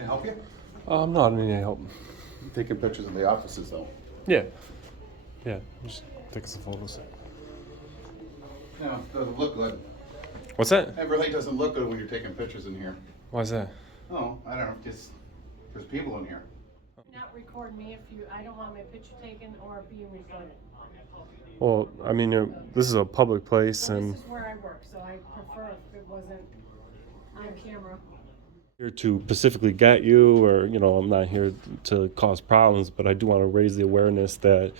Can I help you? No, I don't need any help. I'm taking pictures of the offices, though. Yeah. Yeah, just take some photos. No, it doesn't look good. What's that? It really doesn't look good when you're taking pictures in here. Why is that? Oh, I don't know, just, there's people in here. Not record me I don't want my picture taken or being recorded. Well, I mean, this is a public place, Well, and this is where I work, so I prefer if it wasn't on camera. here to specifically get you, or I'm not here to cause problems, but I do want to raise the awareness that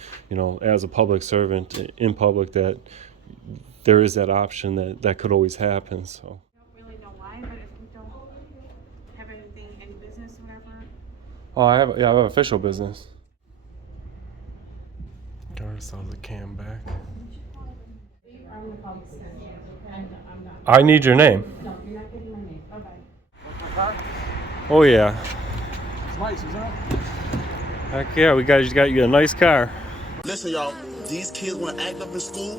as a public servant in public, that there is that option that could always happen. So I don't really know why, but if we don't have anything, any business or whatever. oh, I have official business. Guard sells the cam back. I'm gonna call the stand, and I'm not. I need your name. No, you're not getting my name. Bye-bye. Oh yeah. It's nice, isn't it? Heck yeah, we got you a nice car. Listen, y'all, these kids want to act up in school,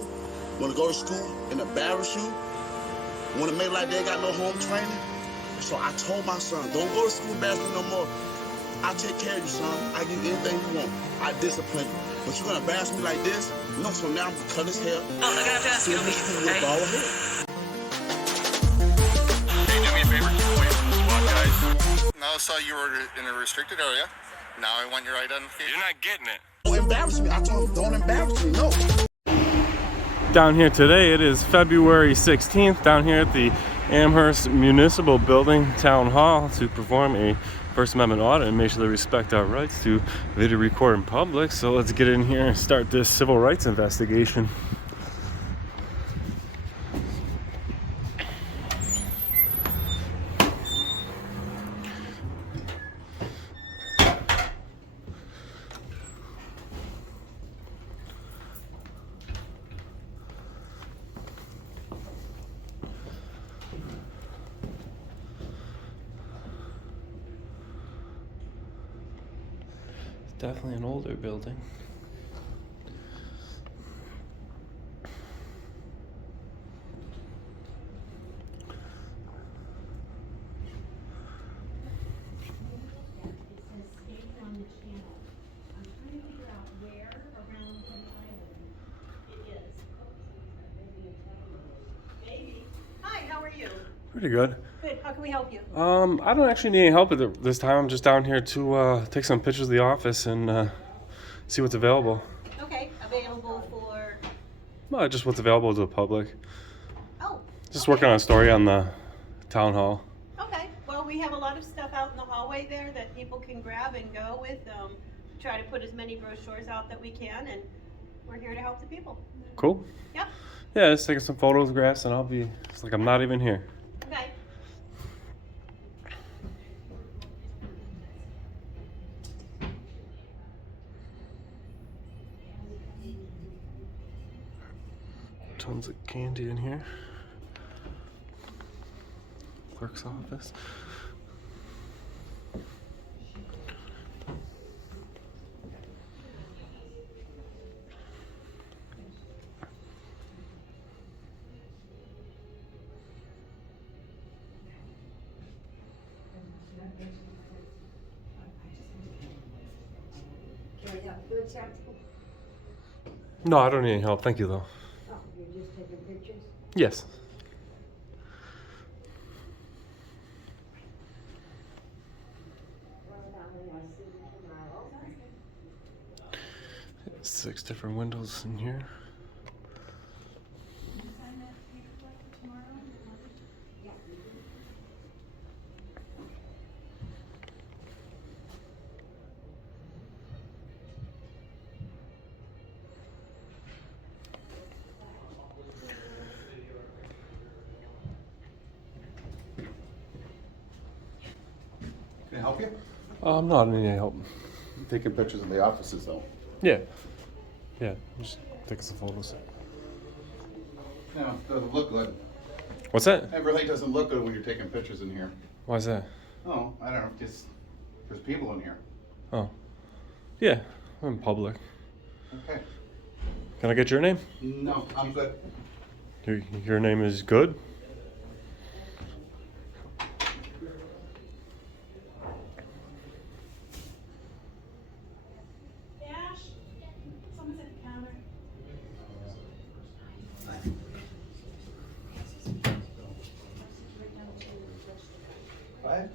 want to go to school and embarrass you, want to make like they got no home training. So I told my son, don't go to school embarrassing no more. I take care of you, son. I give you anything you want. I discipline you. But you're going to embarrass me like this? No, so now I'm going to cut his hair. Oh, I gotta ask you, okay? Ball ahead. Hey, do me a favor, keep away from the SWAT guys. Now I saw you were in a restricted area. Now I want your identification. You're not getting it. Don't embarrass me. I told him, don't embarrass me. No. Down here today, it is February 16th, down here at the Amherst Municipal Building, Town Hall, to perform a First Amendment Audit and make sure they respect our rights to video record in public. So let's get in here and start this civil rights investigation. Definitely an older building. Hi, how are you? Pretty good. Good, how can we help you? I don't actually need any help with it this time. I'm just down here to take some pictures of the office and see what's available. Okay, available for, Well, just what's available to the public. oh. Just okay. working on a story on the town hall. Okay, well, we have a lot of stuff out in the hallway there that people can grab and go with. Try to put as many brochures out that we can, and we're here to help the people. Cool. Yep, Yeah, just taking some photographs and I'll be, it's like I'm not even here. okay. Tons of candy in here. Clerk's office. No, I don't need any help. Thank you, though. Oh, you're just taking pictures? Yes. Well, I'll see you tomorrow. 6 different windows in here. Can I help you? No, I don't need any help. I'm taking pictures of the offices, though. Yeah. Yeah, just take some photos. No, it doesn't look good. What's that? It really doesn't look good when you're taking pictures in here. Why is that? Oh, I don't know, just, there's people in here. Oh. Yeah, I'm in public. Okay. Can I get your name? No, I'm good. Your name is Good? What?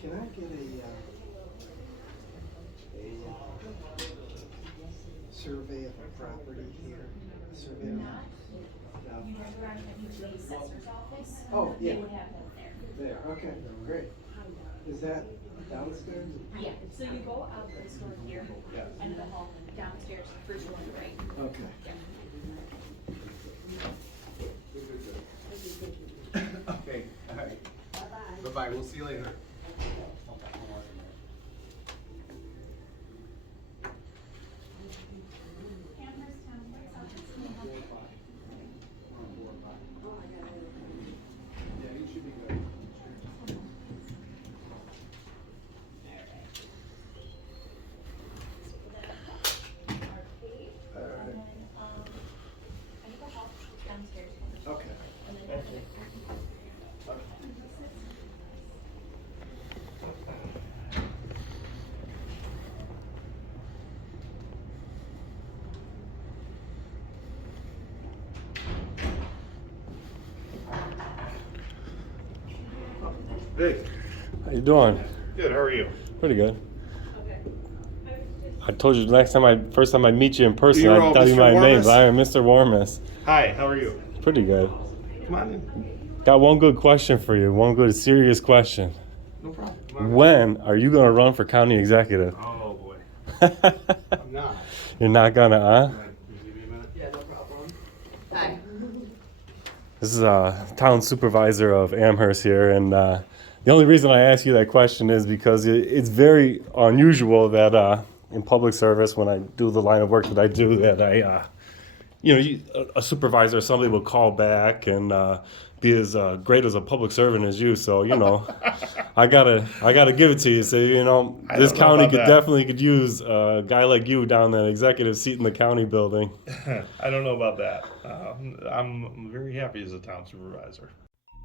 Can I get a survey of a property here? A survey of... No. Assessor's office. Oh, yeah. They would have them there. There, okay, great. Is that downstairs? Yeah, so you go out this door here, Yeah. end of the hall, downstairs, first one right. Okay. Okay, all right. Bye-bye, we'll see you later. Amherst Town Hall. Yeah, you should be good. Okay. Hey, How you doing? good, how are you? Pretty good. I told you first time I meet you in person, You're I'd tell you Mr. my name. Warmus? I am Mr. Warmus. Hi, how are you? Pretty good. Come on in. Got one good question for you. One good serious question. No problem. Come on in. When are you gonna run for county executive? Oh, boy. I'm not. You're not gonna, huh? Can you give me a minute? Yeah, no problem. Hi. This is Town Supervisor of Amherst here, and the only reason I ask you that question is because it's very unusual that in public service, when I do the line of work that I do, that a supervisor or somebody will call back and be as great as a public servant as you. So I gotta give it to you. So this county definitely could use a guy like you down that executive seat in the county building. I don't know about that. I'm very happy as a town supervisor.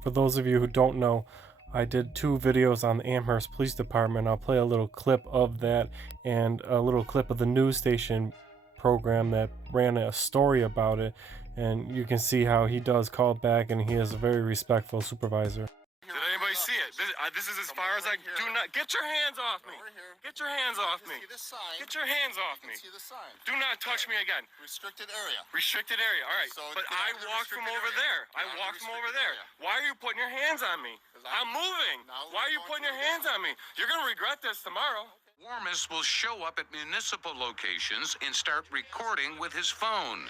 For those of you who don't know, I did 2 videos on the Amherst Police Department. I'll play a little clip of that and a little clip of the news station program that ran a story about it, and you can see how he does call back, and he is a very respectful supervisor. Did anybody see it? This is as far as I do not. Get your hands off me. Get your hands off me. Get your hands off me. Do not touch me again. Restricted area. Restricted area. All right. So But get I out of the walked from restricted over area. there. I Get out of the walked from over restricted there. area. Why are you putting your hands on me? I'm moving. Now Why are you we're putting going your to hands on me? You're gonna regret this tomorrow. Warmus will show up at municipal locations and start recording with his phone.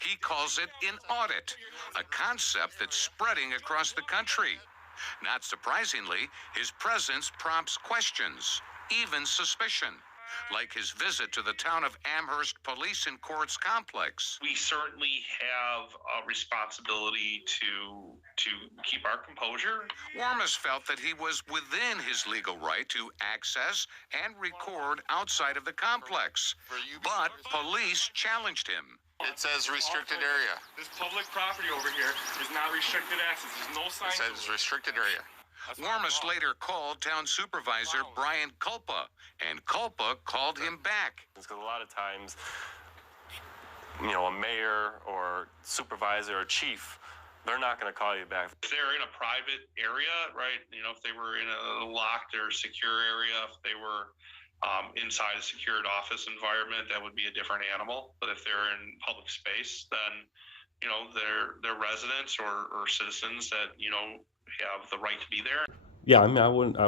He calls it an audit, a concept that's spreading across the country. Not surprisingly, his presence prompts questions, even suspicion, like his visit to the town of Amherst Police and Courts Complex. We certainly have a responsibility to keep our composure. Warmus felt that he was within his legal right to access and record outside of the complex, but police challenged him. It says restricted area. This public property over here is not restricted access. There's no sign. It says restricted area. Warmus later called Town Supervisor Brian Kulpa, and Kulpa called him back. Because a lot of times, a mayor or supervisor or chief, they're not going to call you back. If they're in a private area, right? If they were in a locked or secure area, if they were inside a secured office environment, that would be a different animal. But if they're in public space, then they're residents or citizens that have the right to be there. Yeah, I wouldn't.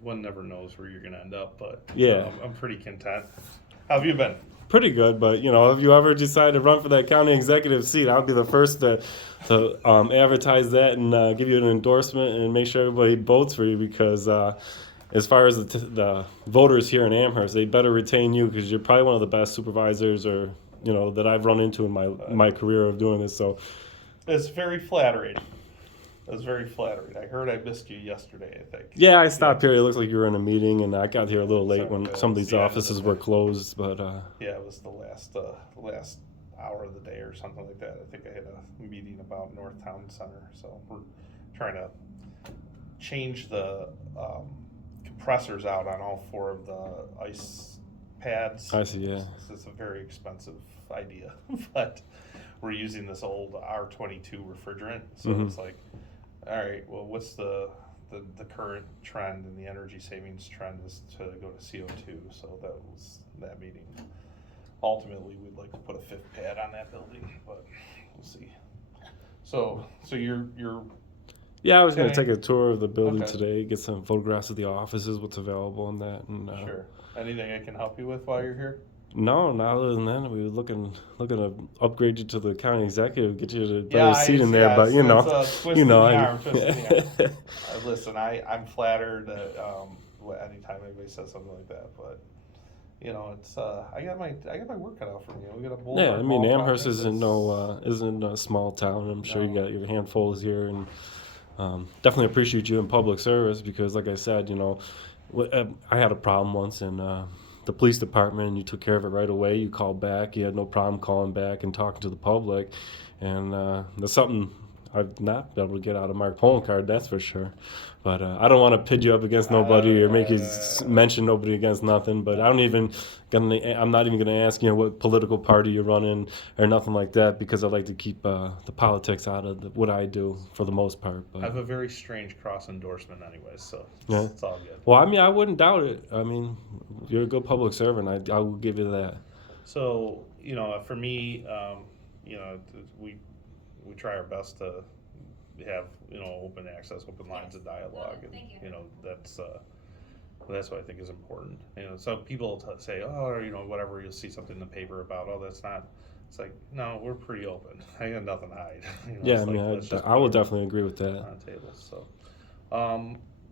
One never knows where you're going to end up, but Yeah. I'm pretty content. How have you been? Pretty good, but if you ever decide to run for that county executive seat, I'll be the first to advertise that and give you an endorsement and make sure everybody votes for you, because as far as the voters here in Amherst, they better retain you, because you're probably one of the best supervisors that I've run into in my career of doing this. So It's very flattering. That's very flattering. I heard I missed you yesterday, I think. yeah, I stopped here. It looks like you were in a meeting, and I got here a little late when some of these Yeah, offices were closed. But Yeah, it was the last hour of the day or something like that. I think I had a meeting about North Town Center, so we're trying to change the pressers out on all 4 of the ice pads. I see, yeah. It's a very expensive idea, but we're using this old R22 refrigerant, so it's like, all right, well, what's the current trend and the energy savings trend is to go to CO2, so that was that meeting. Ultimately, we'd like to put a 5th pad on that building, but we'll see. So you're Yeah, I was going to take a tour of the building Okay. today, get some photographs of the offices, what's available on that. And, Sure. Anything I can help you with while you're here? No, not other than that, we were looking to upgrade you to the county executive, get you a better seat in there. But you know, Listen, I'm flattered that anytime anybody says something like that, but you know, it's I got my work cut out from you. We got a bowl. Yeah, I mean, Amherst isn't a small town. I'm sure you got your handfuls here, and definitely appreciate you in public service because, like I said, you know, I had a problem once in the police department, and you took care of it right away. You called back. You had no problem calling back and talking to the public, and that's something I've not been able to get out of Mark polling card, that's for sure. But I don't want to pit you up against nobody or make you mention nobody against nothing. But I'm not even gonna ask what political party you're running or nothing like that because I like to keep the politics out of what I do for the most part. But I have a very strange cross endorsement, anyways, so yeah, it's all good. Well, I mean, I wouldn't doubt it. I mean, you're a good public servant. I will give you that. So for me, we try our best to have open access, open lines of dialogue, and that's what I think is important. So people say, whatever, you'll see something in the paper about, that's not. It's like, no, we're pretty open. I got nothing to hide. Yeah, I mean, I will definitely agree with that. On the table,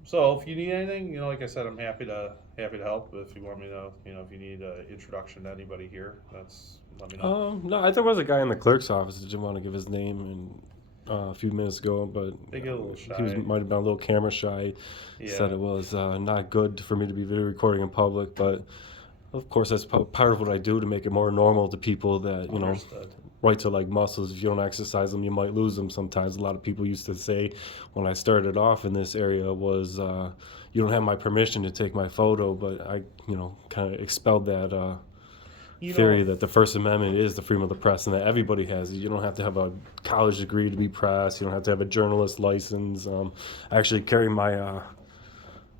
so if you need anything, like I said, I'm happy to help. If you want me to, if you need an introduction to anybody here, let me know. No, there was a guy in the clerk's office that didn't want to give his name and a few minutes ago, but they get a little shy. He might have been a little camera shy. Yeah. Said it was not good for me to be video recording in public, but of course that's part of what I do to make it more normal to people that Understood. Rights are like muscles. If you don't exercise them, you might lose them sometimes. A lot of people used to say when I started off in this area was, you don't have my permission to take my photo, but I, kind of expelled that theory that the First Amendment is the freedom of the press and that everybody has it. You don't have to have a college degree to be press. You don't have to have a journalist license. I actually carry my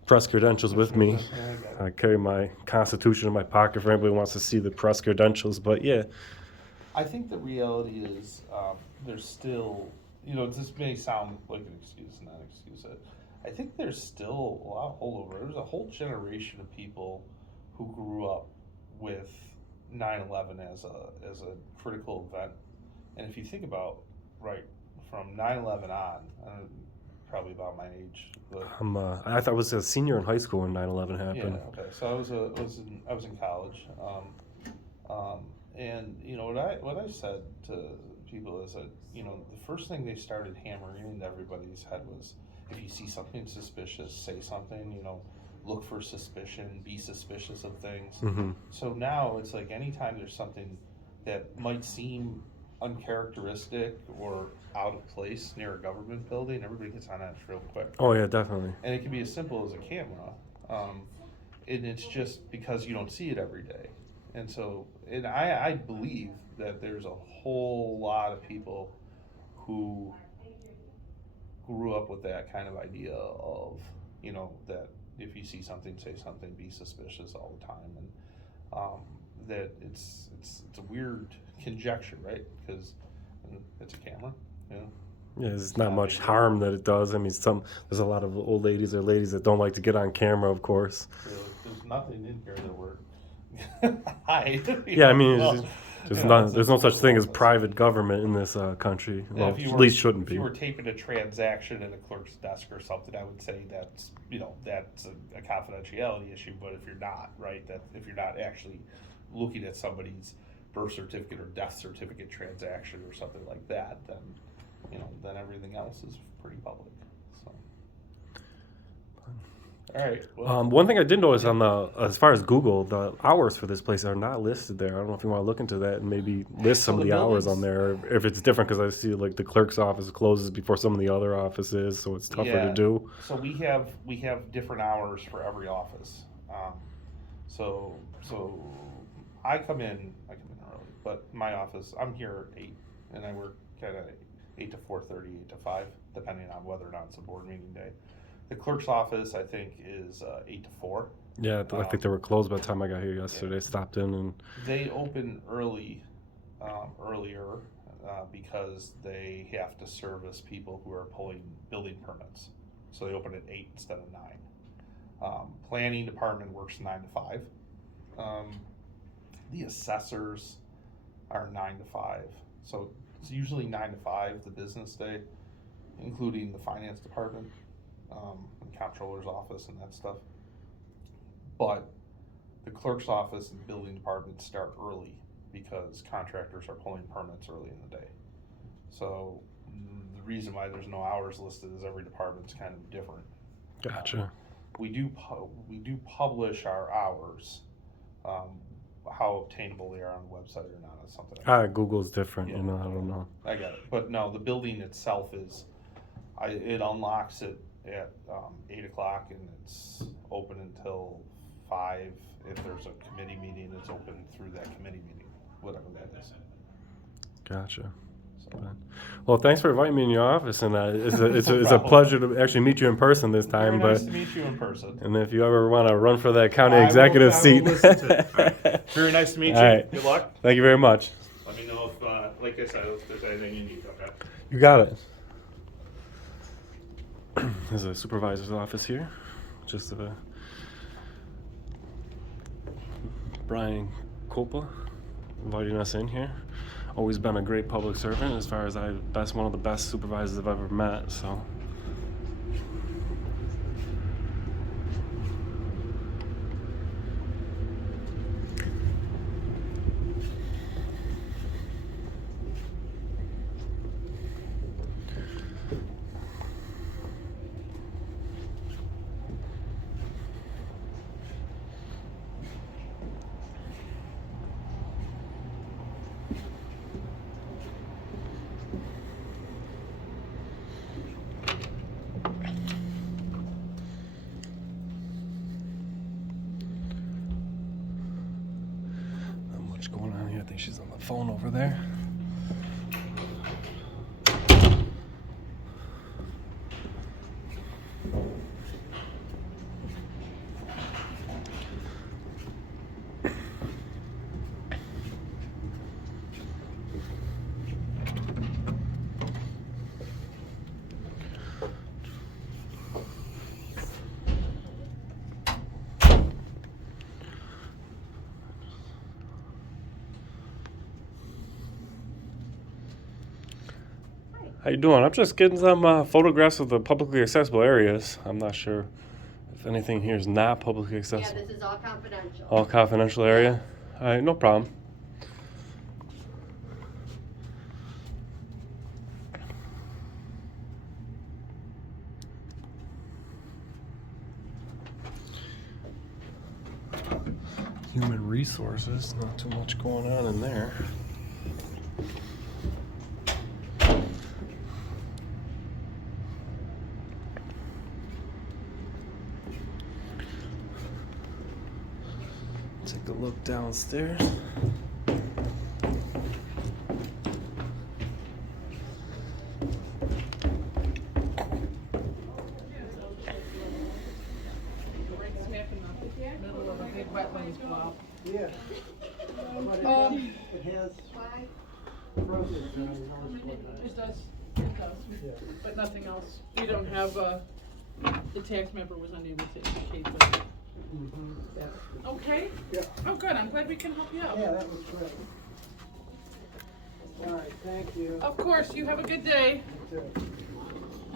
press credentials with me. I carry my Constitution in my pocket for anybody who wants to see the press credentials, but yeah. I think the reality is there's still, this may sound like an excuse, not an excuse. I think there's still a lot of holdover. There's a whole generation of people who grew up with 9/11 as a critical event. And if you think about, right, from 9/11 on, probably about my age. But, I thought I was a senior in high school when 9/11 happened. Yeah, okay. So I was in college. And what I said to people is that the first thing they started hammering into everybody's head was, if you see something suspicious, say something. Look for suspicion, be suspicious of things. Mm-hmm. So now it's like anytime there's something that might seem uncharacteristic or out of place near a government building, everybody gets on that real quick. Oh yeah, definitely. And it can be as simple as a camera, and it's just because you don't see it every day. And so, I believe that there's a whole lot of people who grew up with that kind of idea of, that if you see something, say something, be suspicious all the time, and that it's a weird conjecture, right? Because it's a camera, Yeah, there's not much harm that it does. I mean, there's a lot of old ladies or ladies that don't like to get on camera, of course. There's nothing in here that we're hi. Yeah, I mean, there's no such thing as private government in this country. Well, at least shouldn't be. If you were taping a transaction at a clerk's desk or something, I would say that's a confidentiality issue. But if you're not, right, if you're not actually looking at somebody's birth certificate or death certificate transaction or something like that, then then everything else is pretty public. So All right. Well, One thing I did notice on as far as Google, the hours for this place are not listed there. I don't know if you want to look into that and maybe list some of the hours on there, or if it's different, because I see like the clerk's office closes before some of the other offices, so it's tougher to do. So we have different hours for every office. So I come in early, but my office, I'm here at 8, and I work kind of 8 to 4:30, 8 to 5, depending on whether or not it's a board meeting day. The clerk's office, I think, is 8 to 4. Yeah, I think they were closed by the time I got here yesterday. Yeah. Stopped in and they open earlier because they have to service people who are pulling building permits. So they open at 8 instead of 9. Planning department works 9 to 5. The assessors are 9 to 5. So it's usually 9 to 5 the business day, including the finance department. The comptroller's office and that stuff. But the clerk's office and building department start early because contractors are pulling permits early in the day. So the reason why there's no hours listed is every department's kind of different. Gotcha. We do publish our hours. How obtainable they are on the website or not is something. Google's different, I don't know. I got it. But no, the building itself is, it unlocks it at 8 o'clock and it's open until 5. If there's a committee meeting, it's open through that committee meeting, whatever that is. Gotcha. Well, thanks for inviting me in your office, and it's a pleasure to actually meet you in person this time. Very nice to meet you in person. And if you ever want to run for that county executive seat, right. Very nice to meet you. Right. Good luck. Thank you very much. Let me know if, like I said, if there's anything you need. Okay. You got it. There's a supervisor's office here. Just Brian Kulpa inviting us in here. Always been a great public servant, as far as one of the best supervisors I've ever met, so. Going on here. I think she's on the phone over there. How you doing? I'm just getting some photographs of the publicly accessible areas. I'm not sure if anything here is not publicly accessible. Yeah, this is all confidential. All confidential area? All right, no problem. Human resources, not too much going on in there. Take a look downstairs. Yeah. It has frozen. It does. But nothing else. We don't have, the tax member was unable to indicate that. Okay? Yeah. Oh, good. I'm glad we can help you out. Yeah, that was great. All right, thank you. Of course. You have a good day. You too.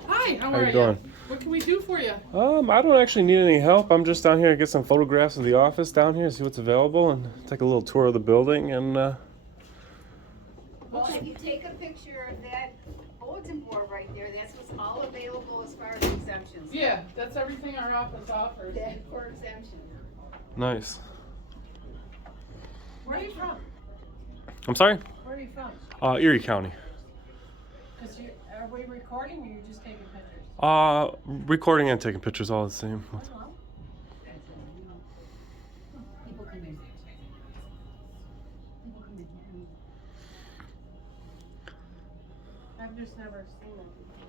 Hi, how How are you doing? What can we do for you? I don't actually need any help. I'm just down here to get some photographs of the office down here, see what's available, and take a little tour of the building. And Well, if you take a picture of that bulletin board right there, that's what's all available as far as exemptions. exemptions. Yeah, that's everything our office offers. For exemption. Nice. Where are you from? I'm sorry? Where are you from? Erie County. Cause are we recording or you're just taking pictures? Recording and taking pictures all the same. People come in. I've just never seen it before.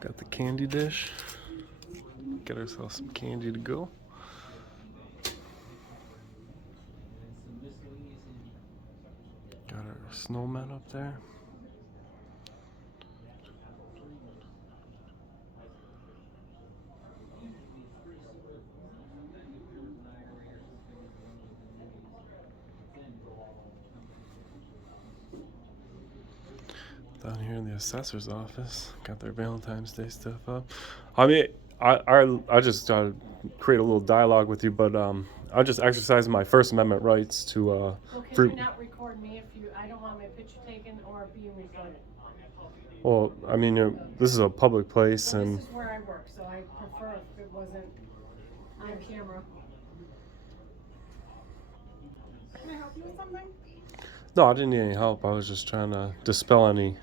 Got the candy dish. Get ourselves some candy to go. Got our snowman up there. Down here in the assessor's office, got their Valentine's Day stuff up. I mean, I just create a little dialogue with you, but I just exercise my First Amendment rights to. Well, can you not record me if I don't want my picture taken or being recorded? Well, I mean, this is a public place, Well, and. this is where I work, so I prefer if it wasn't on camera. Can I help you with something? No, I didn't need any help. I was just trying to dispel any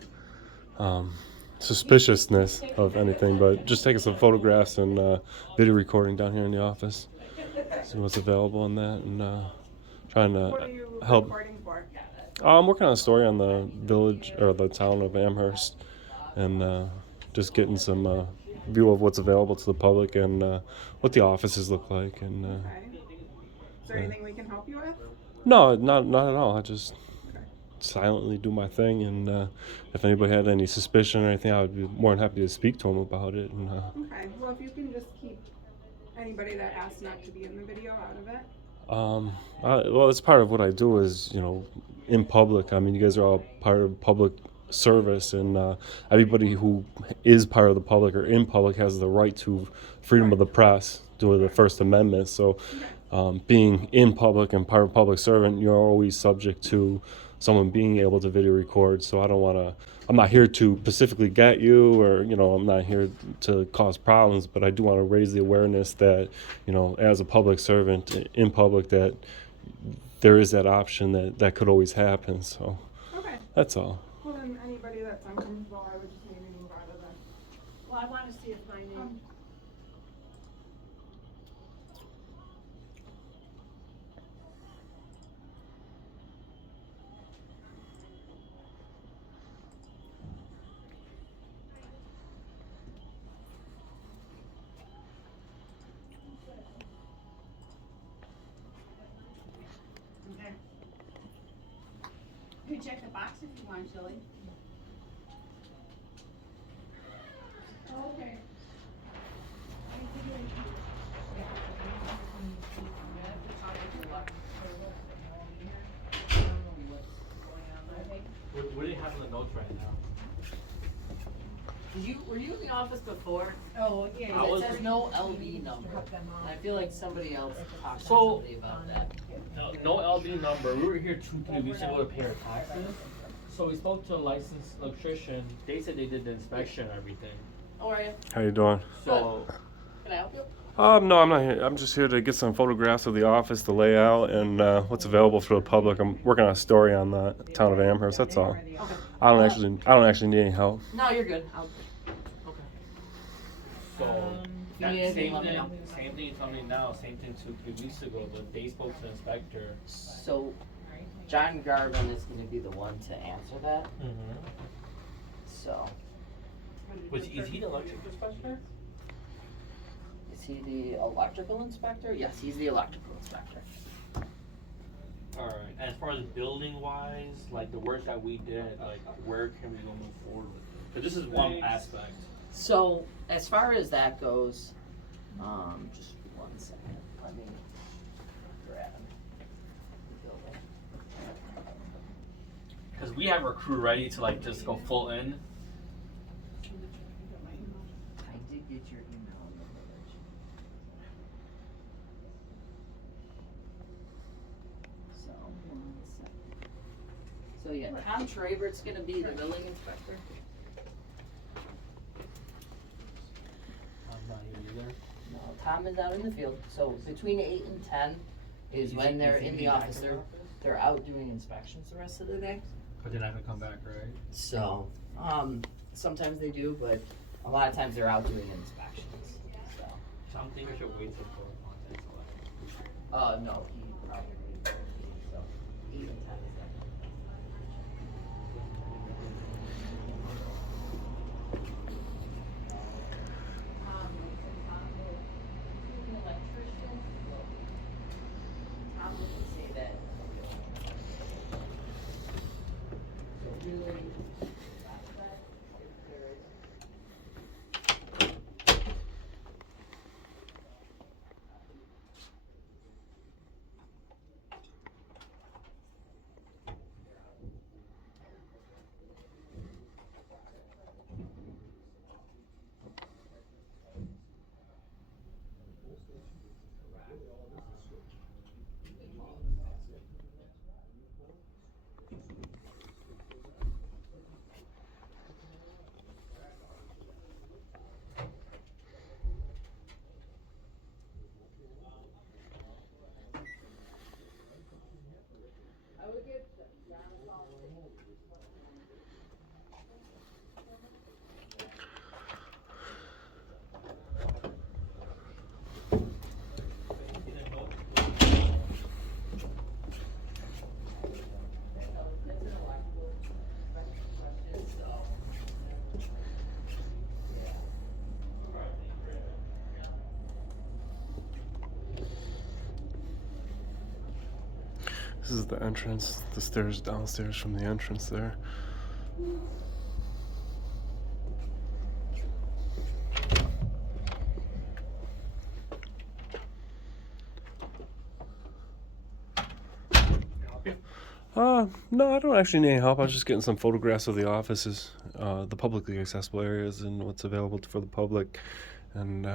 suspiciousness of anything, but just taking some photographs and video recording down here in the office. See what's available on that, and trying to What are you help. recording for? I'm working on a story on the village or the town of Amherst, and just getting some view of what's available to the public and what the offices look like. And Okay. Is there anything we can help you with? no, not at all. I just silently do my thing, and if anybody had any suspicion or anything, I would be more than happy to speak to them about it. And Okay. Well, if you can just keep anybody that asks not to be in the video out of it. well, it's part of what I do is, in public. I mean, you guys are all part of public service, and everybody who is part of the public or in public has the right to freedom of the press due to the First Amendment. So being in public and part of public servant, you're always subject to someone being able to video record. So I'm not here to specifically get you, or, I'm not here to cause problems, but I do want to raise the awareness that, as a public servant in public, that there is that option that could always happen. So that's all. Well, then anybody that's uncomfortable, I would just maybe move out of the. Well, I want to see if my name. Okay. You can check the box if you want, Shelley. Okay. What do you have in the notes right now? Were you in the office before? Oh, yeah. It says no LB number. And I feel like somebody else talked to So- somebody about that. No LB number. We were here 2-3 weeks ago to pay our taxes. So we spoke to a licensed electrician. They said they did the inspection and everything. How are you? How you doing? So Can I help you? No, I'm not here. I'm just here to get some photographs of the office, the layout, and what's available for the public. I'm working on a story on the town of Amherst. That's all. Okay. I don't actually need any help. No, you're good. okay. So that yeah, same let me thing. know. Same thing you told me now. Same thing 2-3 weeks ago. But they spoke to the inspector. So John Garvin is going to be the one to answer that. Mm-hmm. So Is he the electric inspector? is he the electrical inspector? Yes, he's the electrical inspector. Alright, and as far as building wise, like the work that we did, like where can we go move forward with it? Because this is one aspect. So as far as that goes, just 1 second. Let me grab the building. Because we have our crew ready to like just go full in. I did get your email in the village. So yeah, Tom Schreibert's gonna be the building inspector. I'm not here either. No, Tom is out in the field, so between 8 and 10 is when they're in the office. They're out doing inspections the rest of the day. But they're not gonna come back, right? So, sometimes they do, but a lot of times they're out doing inspections, so. So I'm thinking I should wait till 4 o'clock. No, he probably, so, 8 and 10 is that. Tom wouldn't say that. So really, that's that, if there is. This is the entrance, the stairs downstairs from the entrance there. No, I don't actually need any help. I was just getting some photographs of the offices, the publicly accessible areas and what's available for the public, and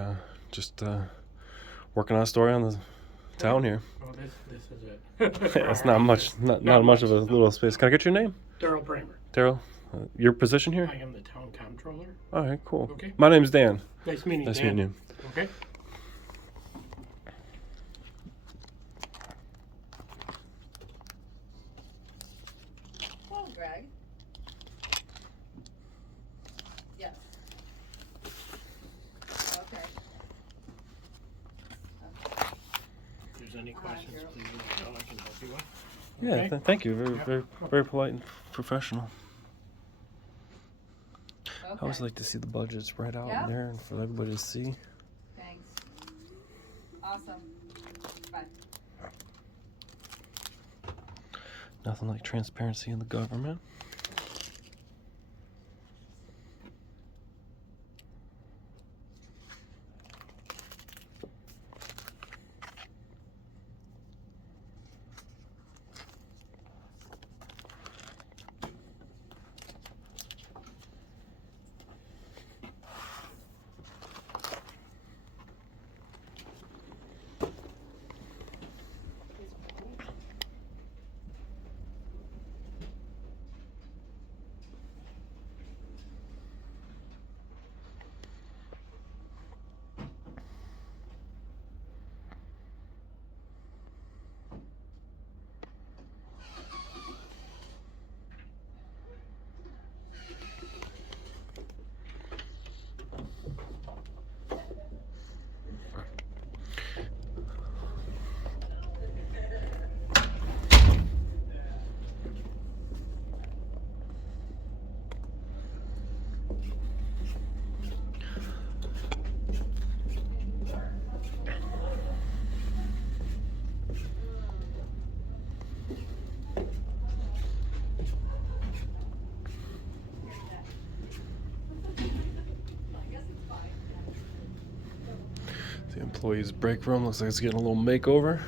just working on a story on the town here. Oh, this is it. It's not much, not much of a little space. Can I get your name? Daryl Bramer. Daryl, your position here? I am the town comptroller. All right, cool. Okay. My name's Dan. Nice meeting you, Nice Dan. meeting you. Okay. Hello, Greg. Yes. Okay. If there's any questions, please let me know. I can help you with. Yeah, Okay? thank you. Very, Yep. very polite and professional. I Okay. always like to see the budget spread out Yep. in there and for everybody to see. Thanks. Awesome. Bye. Nothing like transparency in the government. The employees' break room looks like it's getting a little makeover.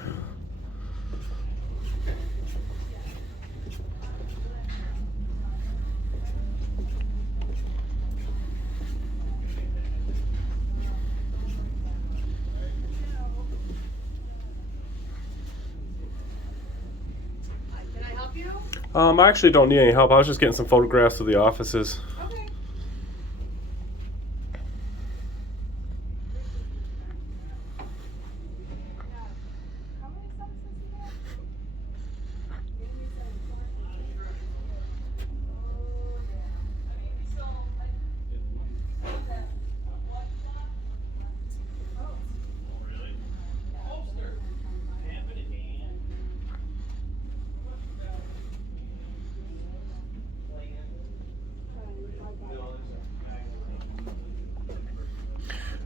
Can I help you? I actually don't need any help. I was just getting some photographs of the offices. Okay.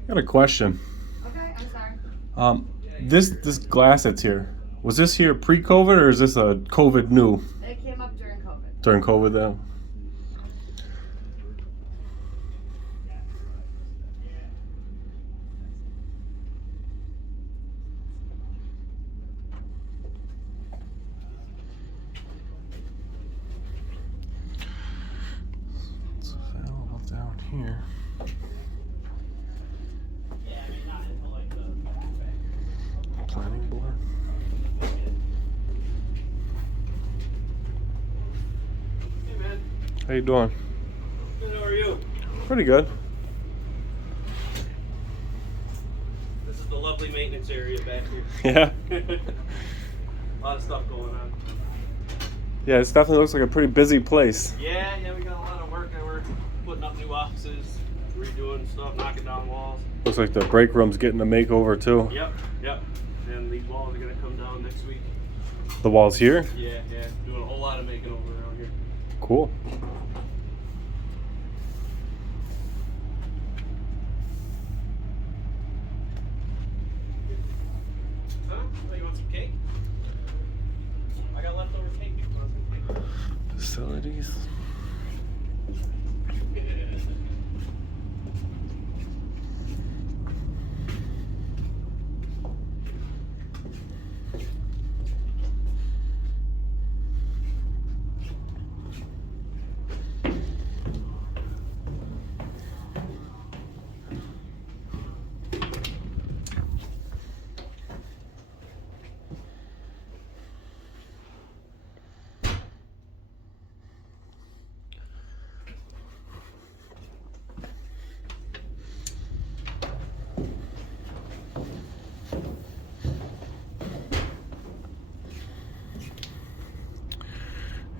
I got a question. Okay, I'm sorry. This glass that's here, was this here pre-COVID or is this a COVID new? It came up during COVID. During COVID then? It's available down here. Planning board. Hey man. How you doing? Good, how are you? Pretty good. This is the lovely maintenance area back here. Yeah. A lot of stuff going on. Yeah, it definitely looks like a pretty busy place. Yeah, we got a lot of work. We're putting up new offices, redoing stuff, knocking down walls. Looks like the break room's getting a makeover too. Yep. And these walls are gonna come down next week. The walls here? Yeah, doing a whole lot of making over around here. Cool. Huh? Oh, you want some cake? I got leftover cake. You want some cake? Facilities.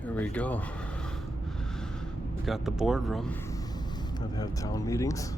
Here we go. We got the boardroom where they have town meetings.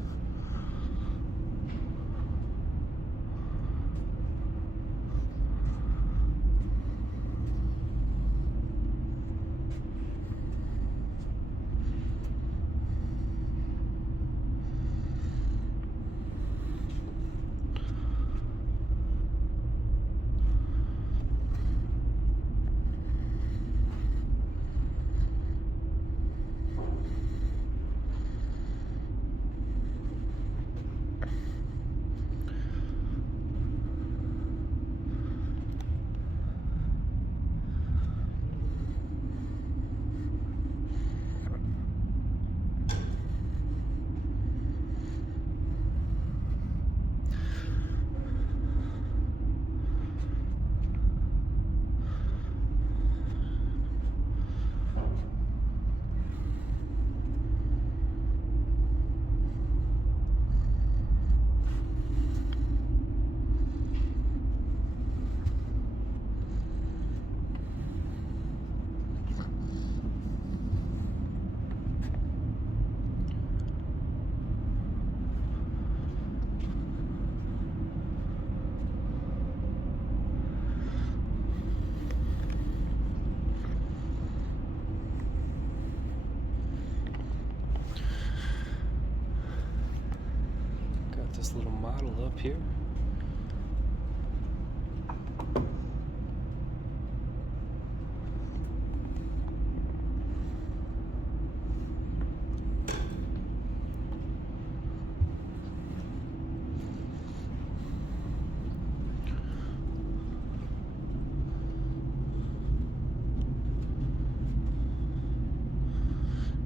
This little model up here.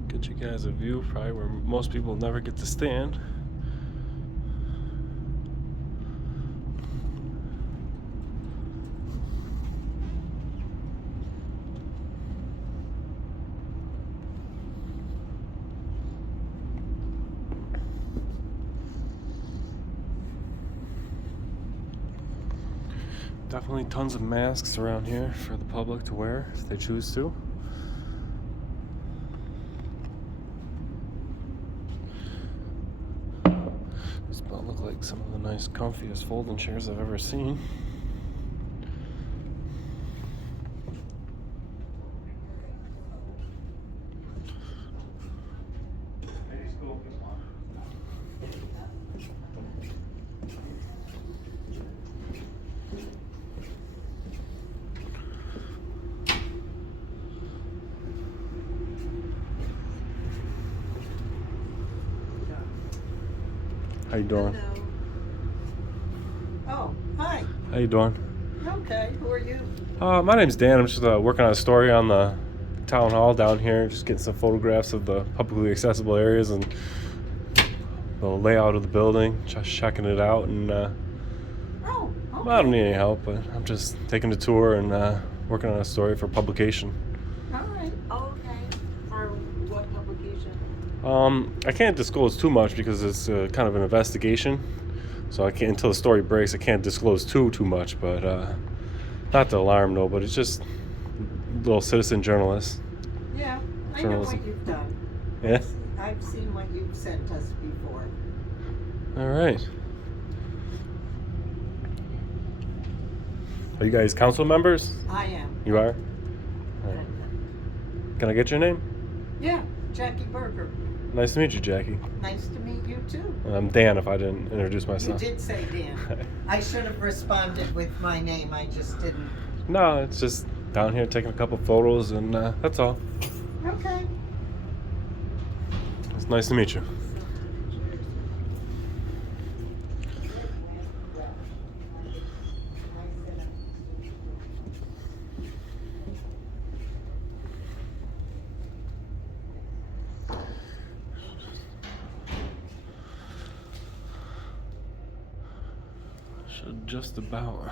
Get you guys a view probably where most people never get to stand. Definitely tons of masks around here for the public to wear if they choose to. These about look like some of the nice, comfiest folding chairs I've ever seen. How you doing? Oh, hi. How you doing? Okay, who are you? My name's Dan. I'm just working on a story on the town hall down here. Just getting some photographs of the publicly accessible areas and the layout of the building. Just checking it out, and okay. I don't need any help, but I'm just taking a tour and working on a story for publication. All right. Okay. For what publication? I can't disclose too much because it's kind of an investigation. So I can't, until the story breaks, I can't disclose too much. But not to alarm nobody. It's just a little citizen journalist. Yeah, I Journalism. know what you've done. Yeah. I've seen what you've sent us before. All right. Are you guys council members? I am. You are? All right. Can I get your name? Yeah, Jackie Berger. Nice to meet you, Jackie. Nice to meet you too. I'm Dan, if I didn't introduce You myself. did say Dan. I should have responded with my name. I just didn't. No, it's just down here taking a couple photos, and that's all. Okay. It's nice to meet you. Should just about.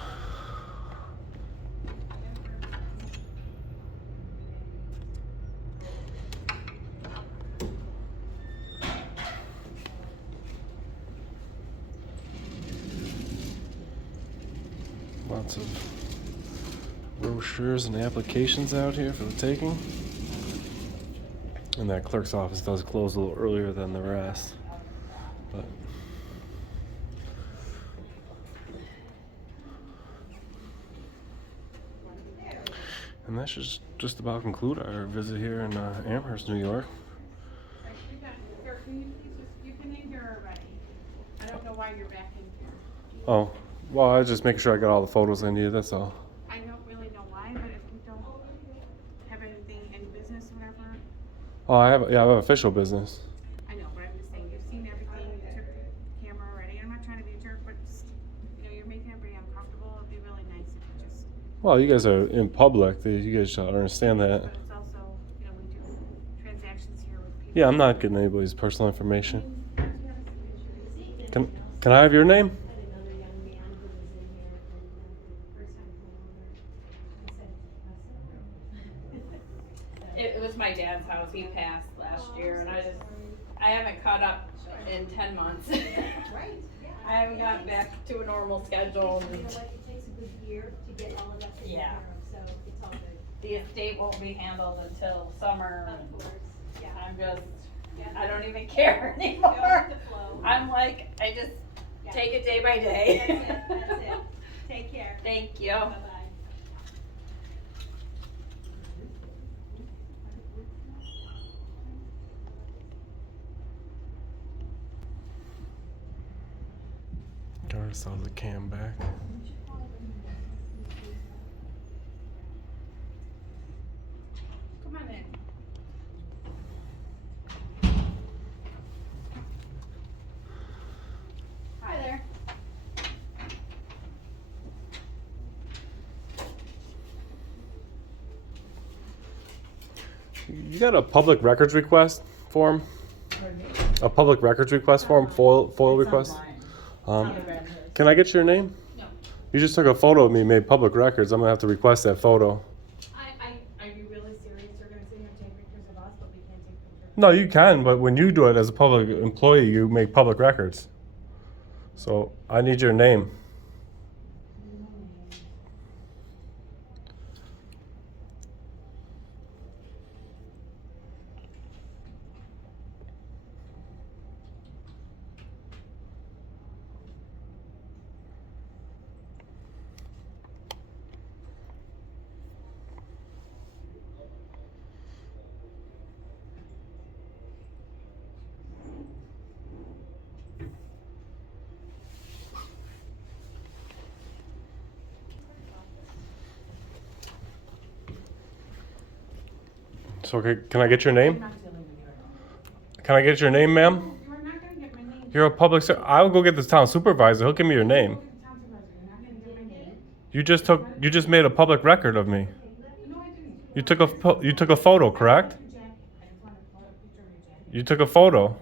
Lots of brochures and applications out here for the taking. And that clerk's office does close a little earlier than the rest. But and that should just about conclude our visit here in Amherst, New York. Sir, can you please you can in here already. I don't know why you're back in here. Oh, well, I was just making sure I got all the photos I needed, that's all. I don't really know why, but if you don't have anything in business, whatever. Oh, I have official business. I know, but I'm just saying, you've seen everything, you took the camera already. I'm not trying to be a jerk, but just, you're making everybody uncomfortable. It'd be really nice if you just. Well, you guys are in public. You guys should understand that. But it's also, we do transactions here with people. Yeah, I'm not getting anybody's personal information. Can I have your name? It was my dad's house. He passed last year, and I haven't caught up in 10 months. I haven't gotten back to a normal schedule. You know what, it takes a good year to get all of that taken care of, so it's all good. The estate won't be handled until summer. Of course, yeah. I don't even care anymore. I'm like, I just take it day by day. That's it. Take care. Thank you. Bye-bye. Gotta saw the cam back. Come on in. Hi there. You got a public records request form? A public records request form, FOIL request? Can I get your name? No. You just took a photo of me, made public records. I'm gonna have to request that photo. Are you really serious? You're gonna sit here and take pictures of us, but we can't take pictures? No, you can, but when you do it as a public employee, you make public records. So I need your name. So can I get your name? I'm not dealing with you. Can I get your name, ma'am? You are not gonna get my name. You're a public I will go get the town supervisor. He'll give me your name. Go get the town supervisor. You're not gonna get my name. You just made a public record of me. No, I didn't. You took a photo, correct? Your jacket. I just want a picture of your jacket. You took a photo.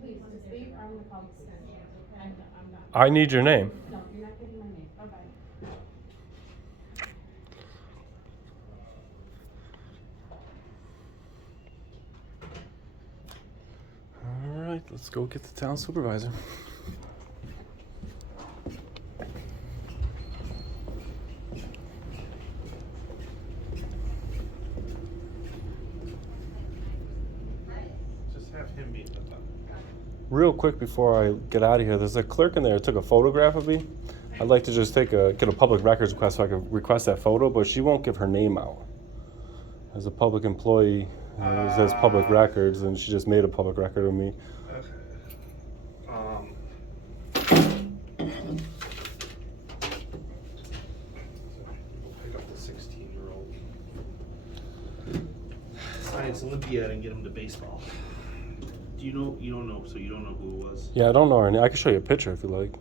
Please, just leave, or I'm gonna call the center. I'm not. I need your name. No, you're not getting my name. Bye-bye. All right, let's go get the town supervisor. Just have him meet with them. Real quick before I get out of here, there's a clerk in there who took a photograph of me. I'd like to just get a public records request so I can request that photo, but she won't give her name out. As a public employee, it says public records, and she just made a public record of me. Pick up the 16-year-old science Olympiad and get him to baseball. Do you know? You don't know, so you don't know who it was. Yeah, I don't know her name. I can show you a picture if you like.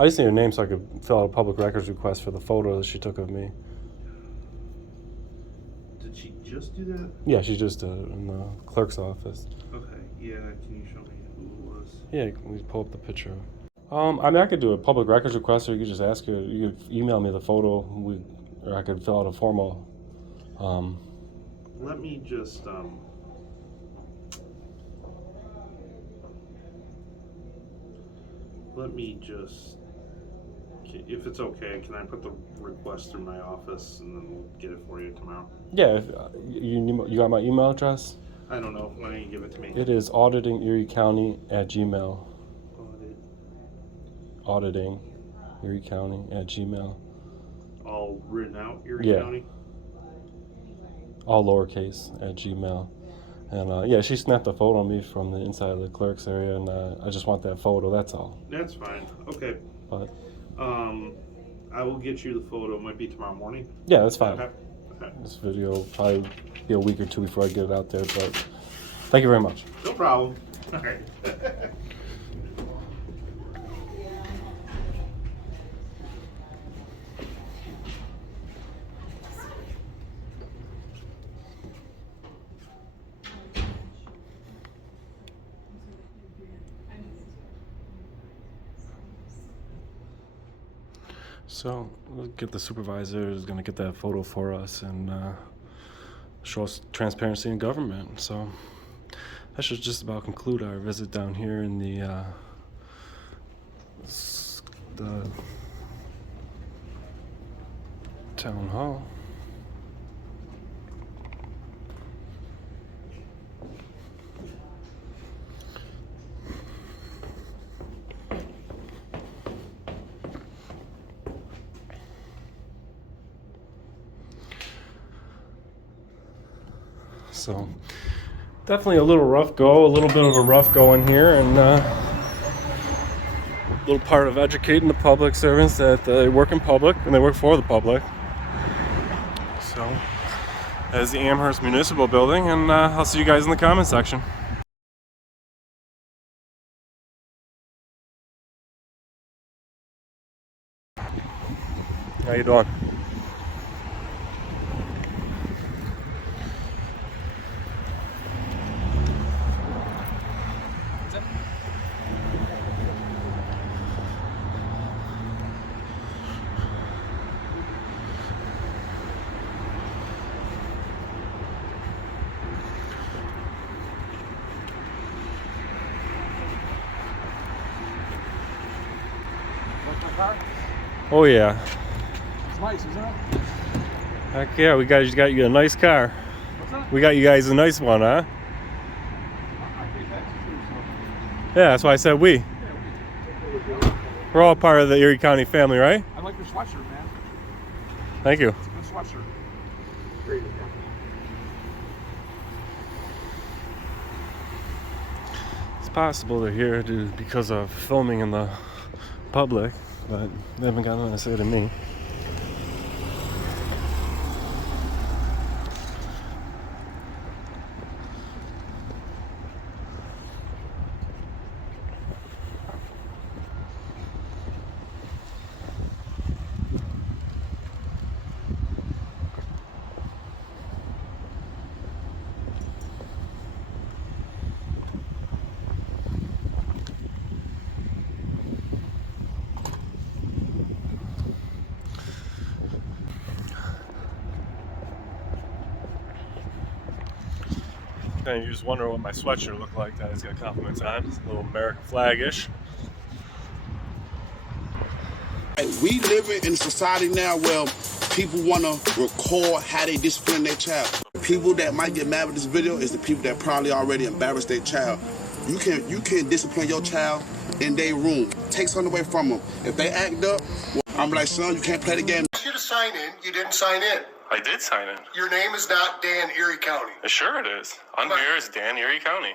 I just need her name so I could fill out a public records request for the photo that she took of me. Did she just do that? Yeah, she just did it in the clerk's office. Okay. Yeah. Can you show me who it was? Yeah, we pull up the picture. I mean, I could do a public records request, or you could just ask her. You could email me the photo, or I could fill out a formal. Let me just if it's okay, can I put the request through my office and then we'll get it for you tomorrow? Yeah, if, you got my email address? I don't know. Why don't you give it to me? It is auditing@gmail. Auditing Erie County @gmail. All written out, Erie County? All lowercase @gmail. And yeah, she snapped a photo of me from the inside of the clerk's area, and I just want that photo, that's all. That's fine. Okay. But I will get you the photo. It might be tomorrow morning. yeah, that's fine. Okay. Okay. This video will probably be a week or two before I get it out there, but thank you very much. No problem. All right. So we'll get the supervisor is going to get that photo for us and show us transparency in government. So that should just about conclude our visit down here in the town hall. So definitely a little rough go, a little bit of a rough go in here, and a little part of educating the public servants that they work in public and they work for the public. So that is the Amherst Municipal Building, and I'll see you guys in the comment section. How you doing? Oh yeah. It's nice, isn't it? Heck yeah, we got you a nice car. What's that? We got you guys a nice one, huh? I pay taxes too, so. Yeah, that's why I said we. We're all part of the Erie County family, right? I like your sweatshirt, man. Thank you. It's a good sweatshirt. Great. It's possible they're here because of filming in the public, but they haven't got nothing to say to me. And you just wonder what my sweatshirt looked like that it's got compliments on. It's a little American flag-ish. We live in a society now where people want to record how they discipline their child. People that might get mad with this video is the people that probably already embarrassed their child. You can discipline your child in their room. Take something away from them. If they act up, well, I'm like, son, you can't play the game. I asked you to sign in. You didn't sign in. I did sign in. Your name is not Dan, Erie County. Sure it is. On here is Dan, Erie County.